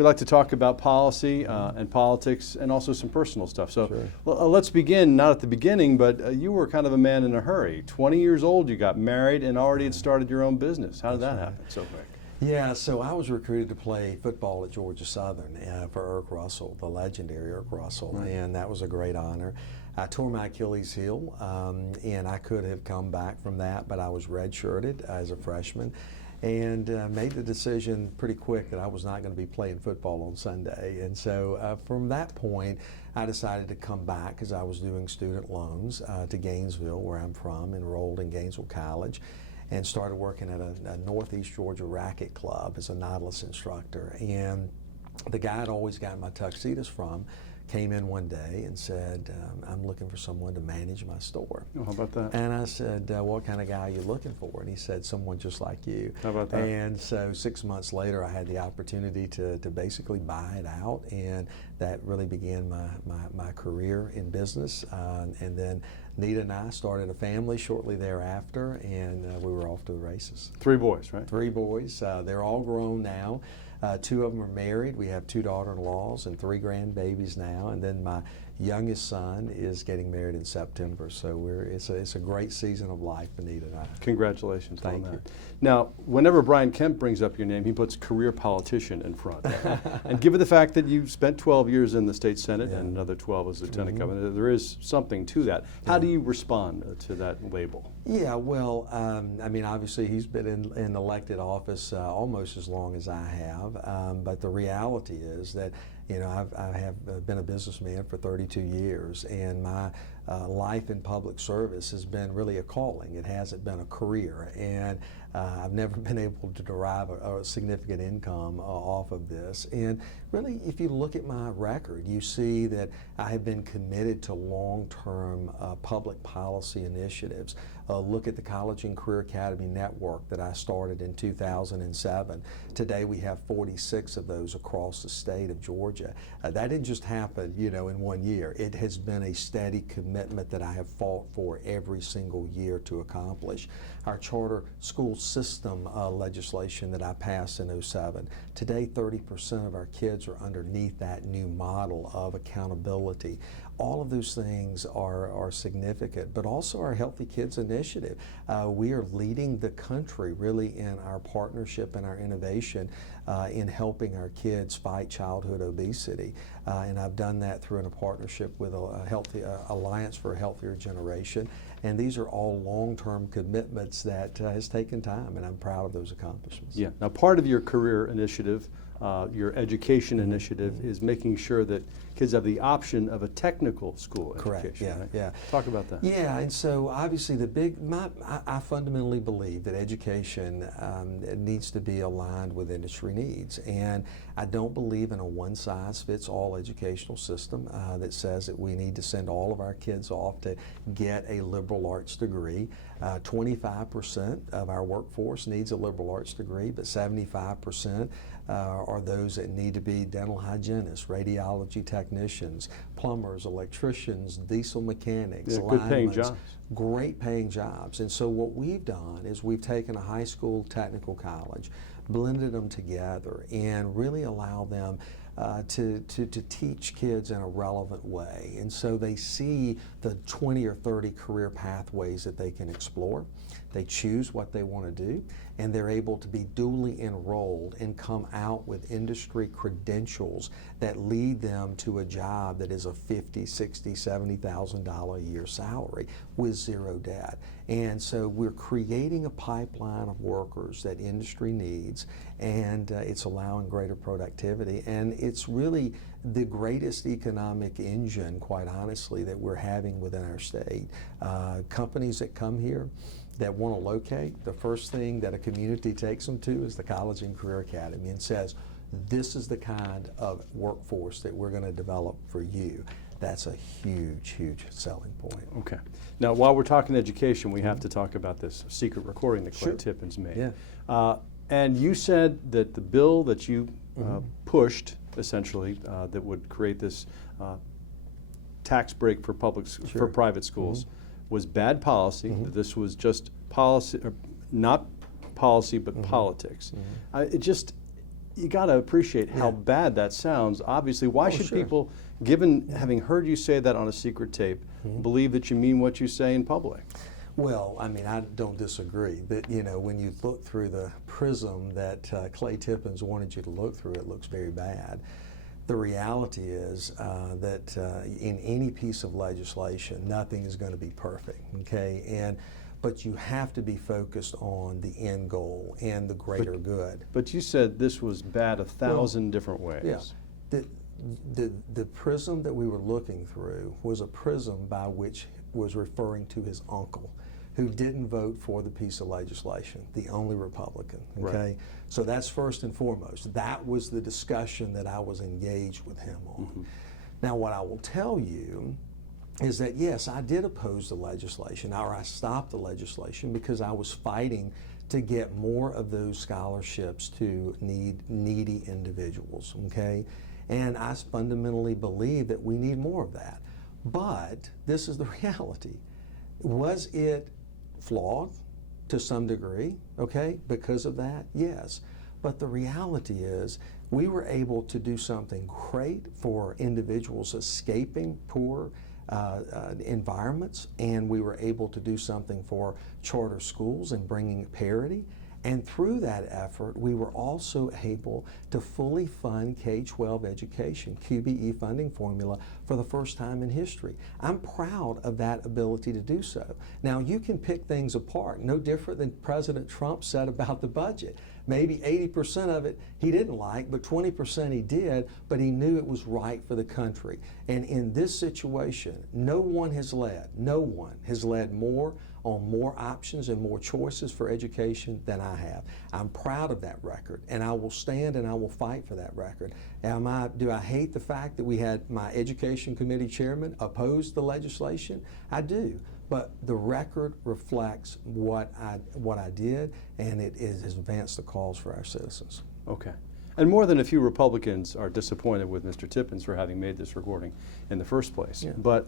We like to talk about policy and politics and also some personal stuff. So Sure. let's begin, not at the beginning, but you were kind of a man in a hurry. 20 years old, you got married and already had started your own business. How did that happen so quick? Yeah, so I was recruited to play football at Georgia Southern for Irk Russell, the legendary Irk Russell, and that was a great honor. I tore my Achilles heel, and I could have come back from that, but I was redshirted as a freshman and made the decision pretty quick that I was not going to be playing football on Sunday. And so from that point, I decided to come back because I was doing student loans to Gainesville, where I'm from, enrolled in Gainesville College, and started working at a Northeast Georgia racket club as a Nautilus instructor. And the guy I'd always gotten my tuxedos from came in one day and said, I'm looking for someone to manage my store. Oh, how about that? And I said, what kind of guy are you looking for? And he said, someone just like you. How about that? And so 6 months later, I had the opportunity to basically buy it out, and that really began my career in business. And then Nita and I started a family shortly thereafter, and we were off to the races. 3 boys, right? 3 boys. They're all grown now. 2 of them are married. We have 2 daughter-in-laws and 3 grandbabies now. And then my youngest son is getting married in September. So it's a great season of life for Nita and I. Congratulations on Thank that. you. Now, whenever Brian Kemp brings up your name, he puts career politician in front. And given the fact that you spent 12 years in the state Senate and another 12 as lieutenant governor, there is something to that. How do you respond to that label? Yeah, well, I mean, obviously he's been in elected office almost as long as I have, but the reality is that, you know, I have been a businessman for 32 years, and my life in public service has been really a calling. It hasn't been a career, and I've never been able to derive a significant income off of this. And really, if you look at my record, you see that I have been committed to long-term public policy initiatives. Look at the College and Career Academy Network that I started in 2007. Today we have 46 of those across the state of Georgia. That didn't just happen, you know, in 1 year. It has been a steady commitment that I have fought for every single year to accomplish. Our charter school system legislation that I passed in '07. Today 30% of our kids are underneath that new model of accountability. All of those things are significant, but also our Healthy Kids Initiative. We are leading the country really in our partnership and our innovation in helping our kids fight childhood obesity. And I've done that through a partnership with a healthy Alliance for a Healthier Generation. And these are all long-term commitments that has taken time, and I'm proud of those accomplishments. Yeah. Now, part of your career initiative, your education initiative, is making sure that kids have the option of a technical school Correct. education. Yeah, right? yeah. Talk about that. Yeah, and so obviously I fundamentally believe that education needs to be aligned with industry needs, and I don't believe in a one-size-fits-all educational system that says that we need to send all of our kids off to get a liberal arts degree. 25% of our workforce needs a liberal arts degree, but 75% are those that need to be dental hygienists, radiology technicians, plumbers, electricians, diesel mechanics, Yeah, good paying jobs. Great paying jobs. And so what we've done is we've taken a high school technical college, blended them together, and really allow them to teach kids in a relevant way. And so they see the 20 or 30 career pathways that they can explore. They choose what they want to do, and they're able to be duly enrolled and come out with industry credentials that lead them to a job that is a $50,000, $60,000, $70,000 a year salary with zero debt. And so we're creating a pipeline of workers that industry needs, and it's allowing greater productivity. And it's really the greatest economic engine, quite honestly, that we're having within our state. Companies that come here that want to locate, the first thing that a community takes them to is the College and Career Academy and says, this is the kind of workforce that we're going to develop for you. That's a huge, huge selling point. Okay. Now, while we're talking education, we have to talk about this secret recording that Clay Tippins made. Yeah. And you said that the bill that you pushed, essentially, that would create this tax break for for private schools, was bad policy. That this was just policy, or not policy, but politics. It just, you got to appreciate how bad that sounds. Obviously, why should sure. people, given having heard you say that on a secret tape, believe that you mean what you say in public? Well, I mean, I don't disagree. But, you know, when you look through the prism that Clay Tippins wanted you to look through, it looks very bad. The reality is that in any piece of legislation, nothing is going to be perfect, okay? But you have to be focused on the end goal and the greater good. But you said this was bad 1,000 different ways. Yeah. The prism that we were looking through was a prism by which was referring to his uncle, who didn't vote for the piece of legislation, the only Republican, okay? Right. So that's first and foremost. That was the discussion that I was engaged with him on. Now, what I will tell you is that, yes, I did oppose the legislation, or I stopped the legislation because I was fighting to get more of those scholarships to needy individuals, okay? And I fundamentally believe that we need more of that. But this is the reality. Was it flawed to some degree, okay, because of that? Yes. But the reality is we were able to do something great for individuals escaping poor environments, and we were able to do something for charter schools and bringing parity. And through that effort, we were also able to fully fund K-12 education, QBE funding formula, for the first time in history. I'm proud of that ability to do so. Now, you can pick things apart, no different than President Trump said about the budget. Maybe 80% of it he didn't like, but 20% he did, but he knew it was right for the country. And in this situation, no one has led more on more options and more choices for education than I have. I'm proud of that record, and I will stand and I will fight for that record. Do I hate the fact that we had my education committee chairman oppose the legislation? I do. But the record reflects what I did, and it has advanced the cause for our citizens. Okay. And more than a few Republicans are disappointed with Mr. Tippins for having made this recording in the first place. Yeah. But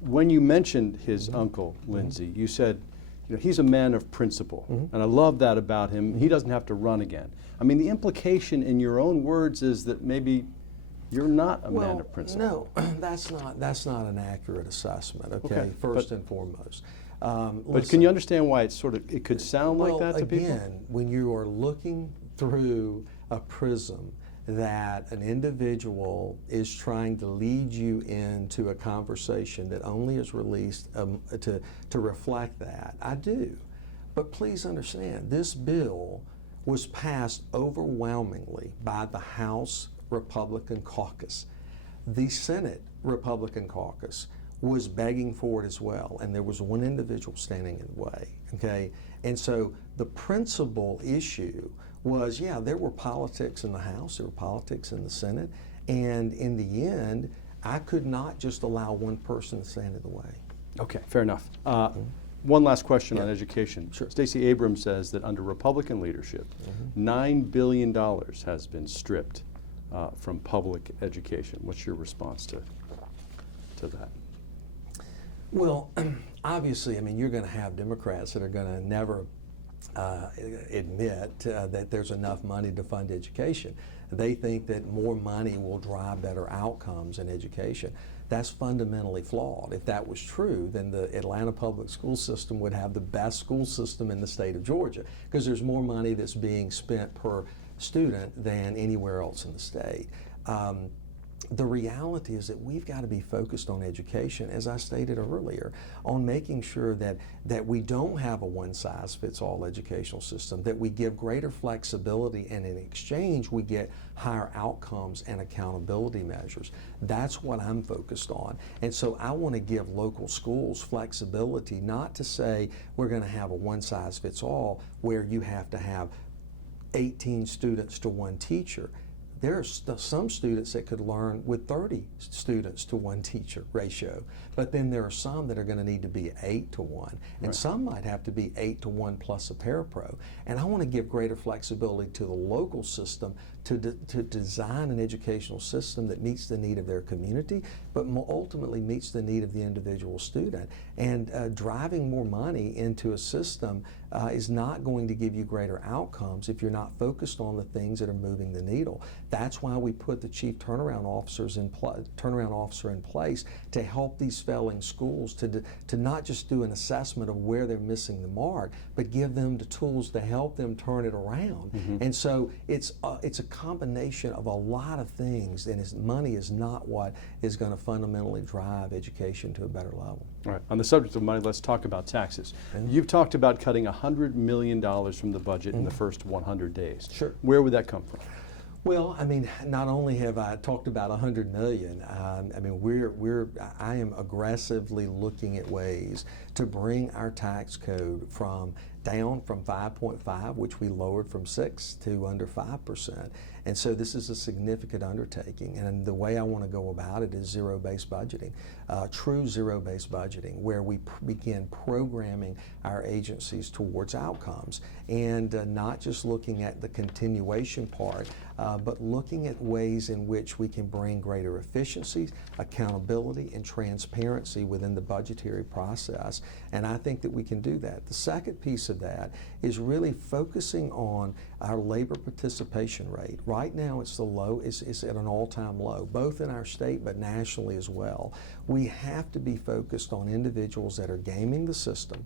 when you mentioned his uncle, Lindsey, you said, you know, he's a man of principle. And I love that about him. He doesn't have to run again. I mean, the implication in your own words is that maybe you're not a man of principle. No, that's not an accurate assessment, okay, first and foremost. But can you understand why it could sound like that to people? Again, when you are looking through a prism that an individual is trying to lead you into a conversation that only is released to reflect that, I do. But please understand, this bill was passed overwhelmingly by the House Republican caucus. The Senate Republican caucus was begging for it as well, and there was one individual standing in the way, okay? And so the principal issue was, yeah, there were politics in the House, there were politics in the Senate, and in the end, I could not just allow one person to stand in the way. Okay, fair enough. One last question on education. Sure. Stacey Abrams says that under Republican leadership, $9 billion has been stripped from public education. What's your response to that? Well, obviously, I mean, you're going to have Democrats that are going to never admit that there's enough money to fund education. They think that more money will drive better outcomes in education. That's fundamentally flawed. If that was true, then the Atlanta public school system would have the best school system in the state of Georgia, because there's more money that's being spent per student than anywhere else in the state. The reality is that we've got to be focused on education, as I stated earlier, on making sure that we don't have a one-size-fits-all educational system, that we give greater flexibility, and in exchange we get higher outcomes and accountability measures. That's what I'm focused on. And so I want to give local schools flexibility, not to say we're going to have a one-size-fits-all where you have to have 18 students to one teacher. there are some students that could learn with 30 students to 1 teacher ratio, but then there are some that are going to need to be 8 to 1, and some might have to be 8 to 1 plus a parapro. And I want to give greater flexibility to the local system to design an educational system that meets the need of their community, but ultimately meets the need of the individual student. And driving more money into a system is not going to give you greater outcomes if you're not focused on the things that are moving the needle. That's why we put the chief turnaround officer in place to help these failing schools to not just do an assessment of where they're missing the mark, but give them the tools to help them turn it around. And so it's a combination of a lot of things, and money is not what is going to fundamentally drive education to a better level. All right. On the subject of money, let's talk about taxes. You've talked about cutting $100 million from the budget in the first 100 days. Sure. Where would that come from? Well, I mean, not only have I talked about $100 million, I mean, I am aggressively looking at ways to bring our tax code down from 5.5, which we lowered from 6 to under 5%. And so this is a significant undertaking. And the way I want to go about it is zero-based budgeting, true zero-based budgeting, where we begin programming our agencies towards outcomes and not just looking at the continuation part, but looking at ways in which we can bring greater efficiency, accountability, and transparency within the budgetary process. And I think that we can do that. The second piece of that is really focusing on our labor participation rate. Right now it's at an all-time low, both in our state but nationally as well. We have to be focused on individuals that are gaming the system,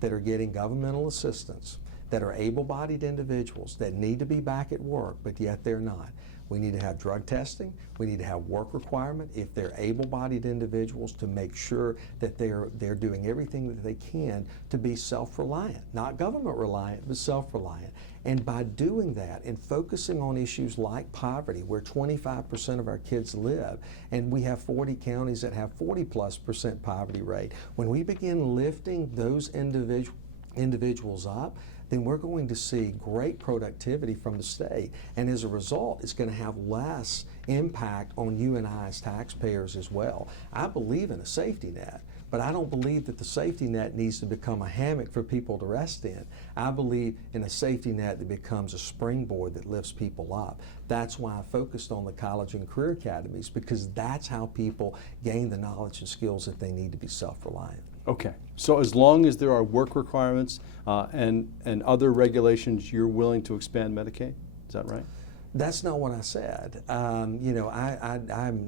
that are getting governmental assistance, that are able-bodied individuals that need to be back at work, but yet they're not. We need to have drug testing. We need to have work requirement if they're able-bodied individuals to make sure that they're doing everything that they can to be self-reliant, not government-reliant, but self-reliant. And by doing that and focusing on issues like poverty, where 25% of our kids live, and we have 40 counties that have 40+% poverty rate, when we begin lifting those individuals up, then we're going to see great productivity from the state. And as a result, it's going to have less impact on you and I as taxpayers as well. I believe in a safety net, but I don't believe that the safety net needs to become a hammock for people to rest in. I believe in a safety net that becomes a springboard that lifts people up. That's why I focused on the college and career academies, because that's how people gain the knowledge and skills that they need to be self-reliant. Okay, so as long as there are work requirements and other regulations, you're willing to expand Medicaid? Is that right? That's not what I said. I'm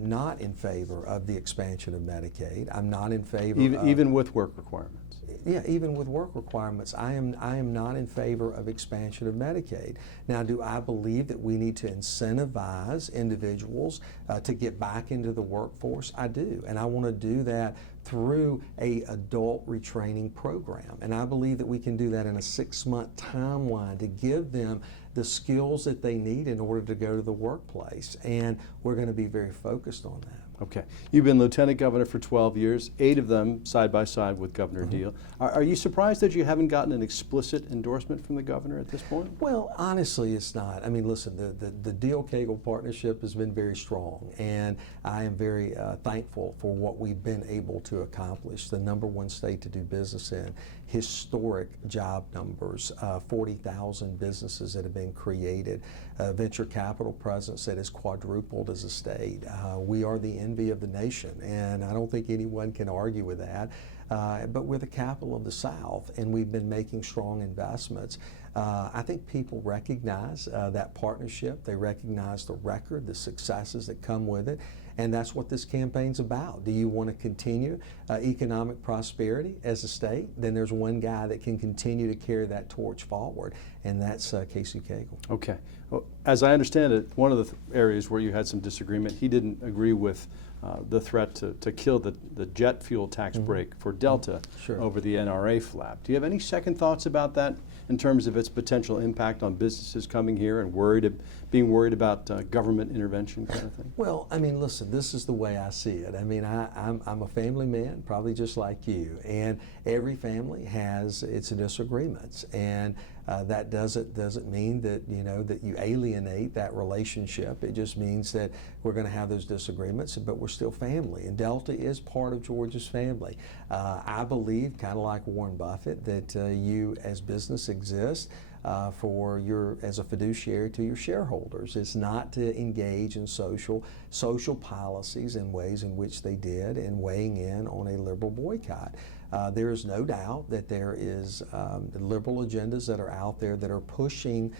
not in favor of the expansion of Medicaid. I'm not in favor even with work requirements? Yeah, even with work requirements, I am not in favor of expansion of Medicaid. Now, do I believe that we need to incentivize individuals to get back into the workforce? I do, and I want to do that through a adult retraining program. And I believe that we can do that in a 6-month timeline to give them the skills that they need in order to go to the workplace. And we're going to be very focused on that. Okay. You've been Lieutenant Governor for 12 years, 8 of them side by side with Governor Deal. Are you surprised that you haven't gotten an explicit endorsement from the governor at this point? Well, honestly, it's not. I mean, listen, the Deal-Cagle partnership has been very strong, and I am very thankful for what we've been able to accomplish. The #1 state to do business in, historic job numbers, 40,000 businesses that have been created, venture capital presence that has quadrupled as a state. We are the envy of the nation, and I don't think anyone can argue with that. But we're the capital of the South, and we've been making strong investments. I think people recognize that partnership. They recognize the record, the successes that come with it, and that's what this campaign's about. Do you want to continue economic prosperity as a state? Then there's one guy that can continue to carry that torch forward, and that's Casey Cagle. Okay. Well, as I understand it, one of the areas where you had some disagreement, he didn't agree with the threat to kill the jet fuel tax break for Delta over the NRA flap. Do you have any second thoughts about that in terms of its potential impact on businesses coming here and being worried about government intervention kind of thing? Well, I mean, listen, this is the way I see it. I mean, I'm a family man, probably just like you, and every family has its disagreements. And That doesn't mean that that you alienate that relationship. It just means that we're going to have those disagreements, but we're still family. And Delta is part of Georgia's family. I believe, kind of like Warren Buffett, that you as business exist as a fiduciary to your shareholders. It's not to engage in social policies in ways in which they did in weighing in on a liberal boycott. There is no doubt that there is liberal agendas that are out there that are pushing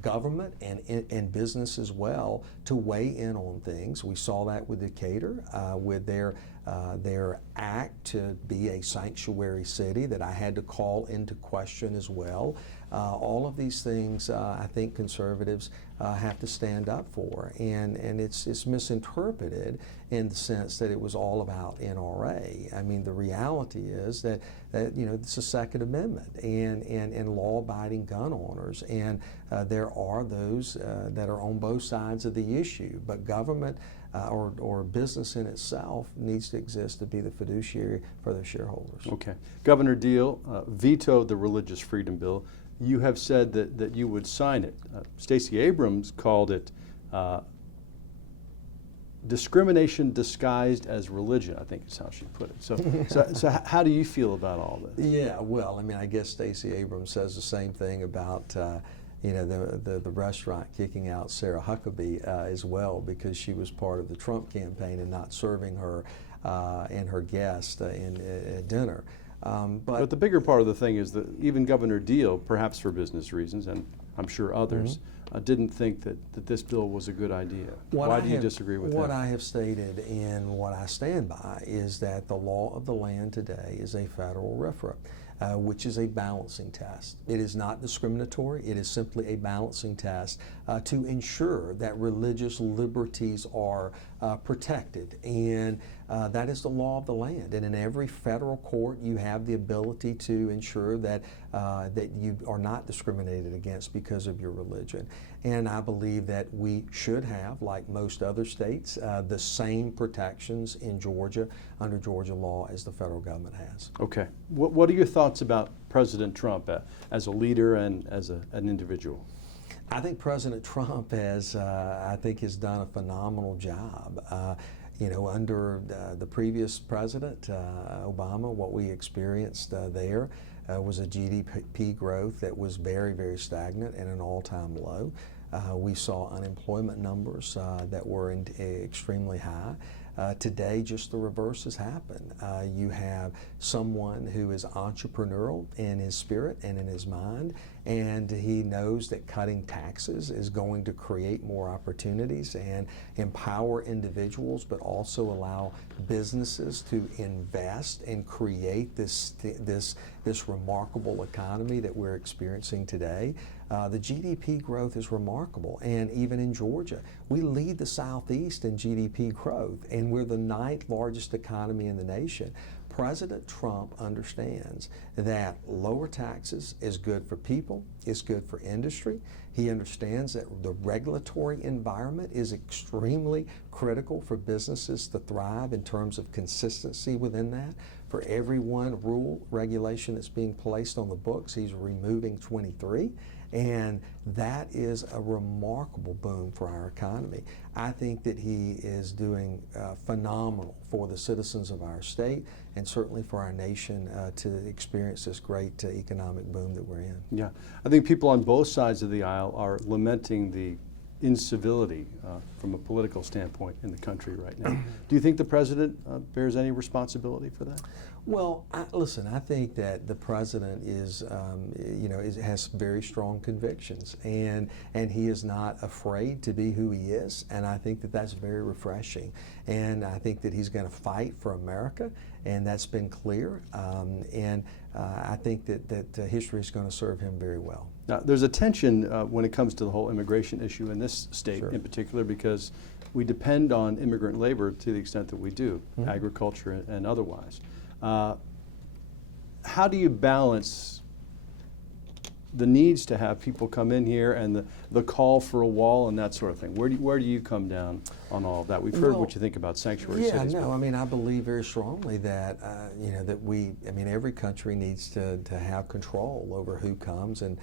government and business as well to weigh in on things. We saw that with Decatur, with their act to be a sanctuary city that I had to call into question as well. All of these things I think conservatives have to stand up for, and it's misinterpreted in the sense that it was all about NRA. I mean, the reality is that it's a Second Amendment and law-abiding gun owners, and there are those that are on both sides of the issue, but government or business in itself needs to exist to be the fiduciary for their shareholders. Okay. Governor Deal vetoed the Religious Freedom Bill. You have said that you would sign it. Stacey Abrams called it discrimination disguised as religion, I think is how she put it. So how do you feel about all this? Yeah, well, I mean, I guess Stacey Abrams says the same thing about the restaurant kicking out Sarah Huckabee as well, because she was part of the Trump campaign and not serving her and her guest at dinner. But the bigger part of the thing is that even Governor Deal, perhaps for business reasons, and I'm sure others, didn't think that this bill was a good idea. Why do you disagree with that? What I have stated and what I stand by is that the law of the land today is a federal RFRA, which is a balancing test. It is not discriminatory. It is simply a balancing test to ensure that religious liberties are protected. And that is the law of the land. And in every federal court, you have the ability to ensure that you are not discriminated against because of your religion. And I believe that we should have, like most other states, the same protections in Georgia under Georgia law as the federal government has. Okay. What are your thoughts about President Trump as a leader and as an individual? I think President Trump has done a phenomenal job. Under the previous president, Obama, what we experienced there was a GDP growth that was very, very stagnant and an all-time low. We saw unemployment numbers that were extremely high. Today, just the reverse has happened. You have someone who is entrepreneurial in his spirit and in his mind, and he knows that cutting taxes is going to create more opportunities and empower individuals, but also allow businesses to invest and create this remarkable economy that we're experiencing today. The GDP growth is remarkable, and even in Georgia, we lead the Southeast in GDP growth, and we're the 9th largest economy in the nation. President Trump understands that lower taxes is good for people, it's good for industry. He understands that the regulatory environment is extremely critical for businesses to thrive in terms of consistency within that. For every one rule, regulation that's being placed on the books, he's removing 23. And that is a remarkable boom for our economy. I think that he is doing phenomenal for the citizens of our state and certainly for our nation to experience this great economic boom that we're in. Yeah, I think people on both sides of the aisle are lamenting the incivility from a political standpoint in the country right now. Do you think the president bears any responsibility for that? Well, listen, I think that the president has very strong convictions, and he is not afraid to be who he is, and I think that that's very refreshing. And I think that he's going to fight for America, and that's been clear. I think that history is going to serve him very well. Now, there's a tension when it comes to the whole immigration issue in this state in particular, because we depend on immigrant labor to the extent that we do, agriculture and otherwise. How do you balance the needs to have people come in here and the call for a wall and that sort of thing? Where do you come down on all of that? We've heard what you think about sanctuary cities. Yeah, no, I mean, I believe very strongly that every country needs to have control over who comes and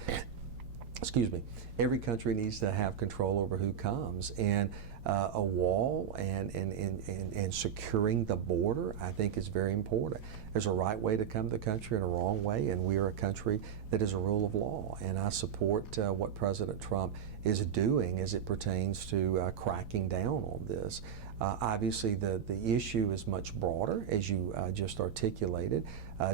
excuse me, every country needs to have control over who comes, and a wall and securing the border, I think, is very important. There's a right way to come to the country and a wrong way, and we are a country that is a rule of law, and I support what President Trump is doing as it pertains to cracking down on this. Obviously, the issue is much broader, as you just articulated.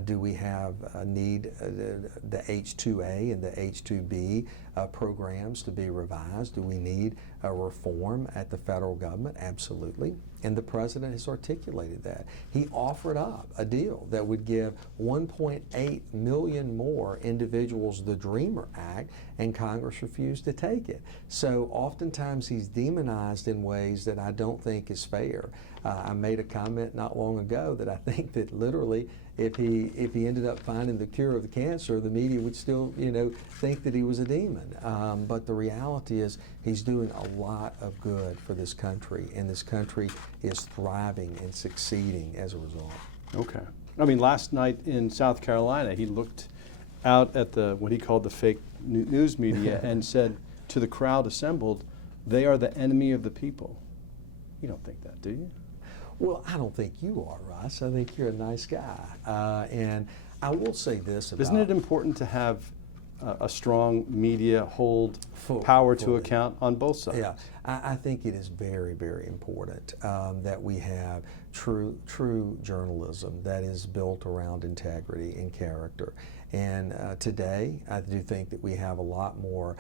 Do we have need the H-2A and the H-2B programs to be revised? Do we need a reform at the federal government? Absolutely. And the president has articulated that. He offered up a deal that would give 1.8 million more individuals the Dreamer Act, and Congress refused to take it. So oftentimes he's demonized in ways that I don't think is fair. I made a comment not long ago that I think that literally if he ended up finding the cure of the cancer, the media would still, think that he was a demon. But the reality is he's doing a lot of good for this country, and this country is thriving and succeeding as a result. Okay. I mean, last night in South Carolina, he looked out at what he called the fake news media and said to the crowd assembled, "They are the enemy of the people." You don't think that, do you? Well, I don't think you are, Russ. I think you're a nice guy. And I will say this about... Isn't it important to have a strong media hold Fully. to account on both sides? Yeah, I think it is very, very important that we have true journalism that is built around integrity and character. And today, I do think that we have a lot more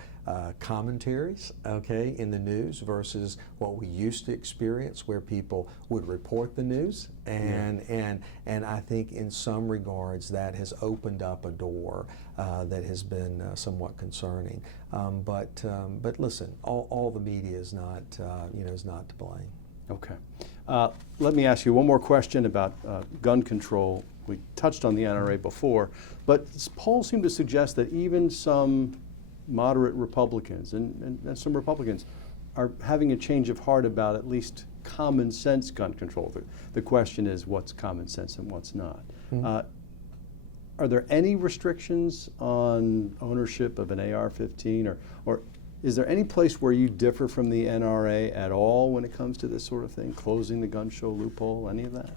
commentaries, okay, in the news versus what we used to experience, where people would report the news, and I think in some regards that has opened up a door that has been somewhat concerning. But listen, all the media is not is not to blame. Okay. Let me ask you one more question about gun control. We touched on the NRA before, but polls seem to suggest that even some moderate Republicans and some Republicans are having a change of heart about at least common sense gun control. The question is what's common sense and what's not. Mm-hmm. Are there any restrictions on ownership of an AR-15, or is there any place where you differ from the NRA at all when it comes to this sort of thing, closing the gun show loophole, any of that?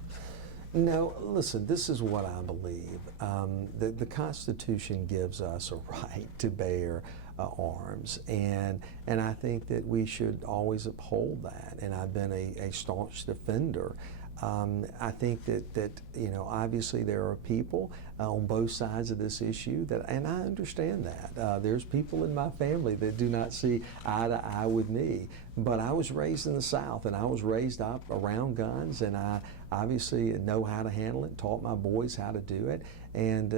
No, listen, this is what I believe. The Constitution gives us a right to bear arms, and I think that we should always uphold that, and I've been a staunch defender. I think that obviously there are people on both sides of this issue and I understand that. There's people in my family that do not see eye to eye with me, but I was raised in the South, and I was raised up around guns, and I obviously know how to handle it, taught my boys how to do it, and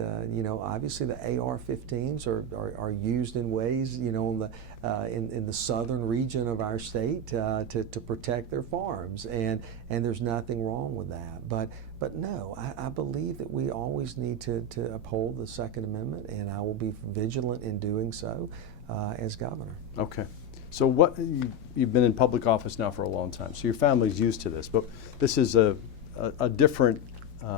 obviously the AR-15s are used in ways, in the southern region of our state to protect their farms, and there's nothing wrong with that. But no, I believe that we always need to uphold the Second Amendment, and I will be vigilant in doing so as governor. Okay. So you've been in public office now for a long time, so your family's used to this, but this is a different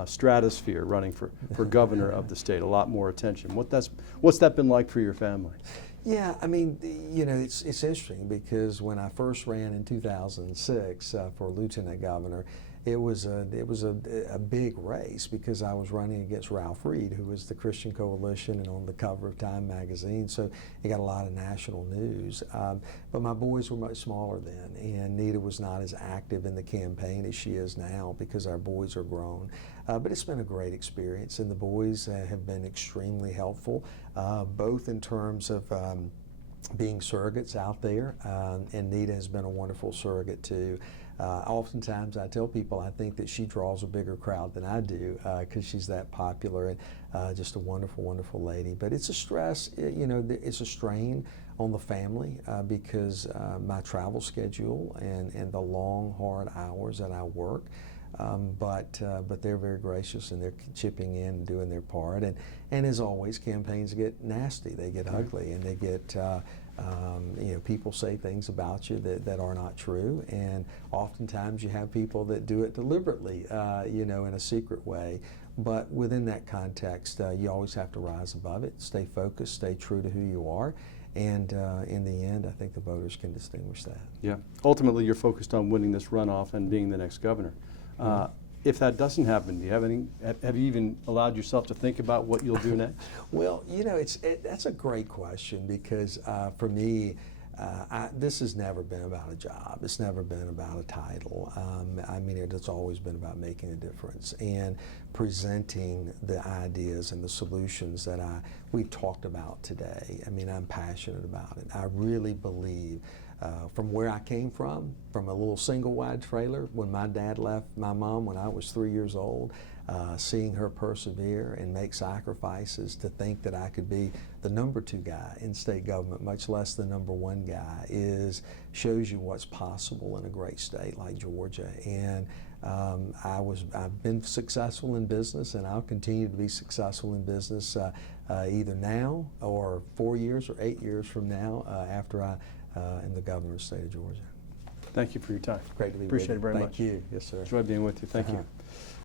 stratosphere running for governor of the state, a lot more attention. What's that been like for your family? Yeah, I mean, it's interesting because when I first ran in 2006 for lieutenant governor, it was a big race because I was running against Ralph Reed, who was the Christian Coalition and on the cover of Time magazine, so it got a lot of national news. But my boys were much smaller then, and Nita was not as active in the campaign as she is now because our boys are grown. But it's been a great experience, and the boys have been extremely helpful, both in terms of being surrogates out there, and Nita has been a wonderful surrogate too. Oftentimes I tell people I think that she draws a bigger crowd than I do because she's that popular and just a wonderful, wonderful lady. But it's a stress, it's a strain on the family because my travel schedule and the long, hard hours that I work. But they're very gracious, and they're chipping in and doing their part. And as always, campaigns get nasty, they get ugly, and they get people say things about you that are not true, and oftentimes you have people that do it deliberately, in a secret way. But within that context, you always have to rise above it, stay focused, stay true to who you are, And in the end, I think the voters can distinguish that. Yeah. Ultimately, you're focused on winning this runoff and being the next governor. If that doesn't happen, do you have have you even allowed yourself to think about what you'll do next? Well, you know, that's a great question because for me, this has never been about a job. It's never been about a title. I mean, it's always been about making a difference and presenting the ideas and the solutions that we've talked about today. I mean, I'm passionate about it. I really believe from where I came from a little single wide trailer when my dad left my mom when I was 3 years old, seeing her persevere and make sacrifices to think that I could be the number 2 guy in state government, much less the number 1 guy, shows you what's possible in a great state like Georgia. And I've been successful in business, and I'll continue to be successful in business either now or 4 years or 8 years from now after I am the governor of the state of Georgia. Thank you for your time. Great to be Appreciate with you. it very much. Thank you. Yes, sir. Enjoyed being with you. Thank you.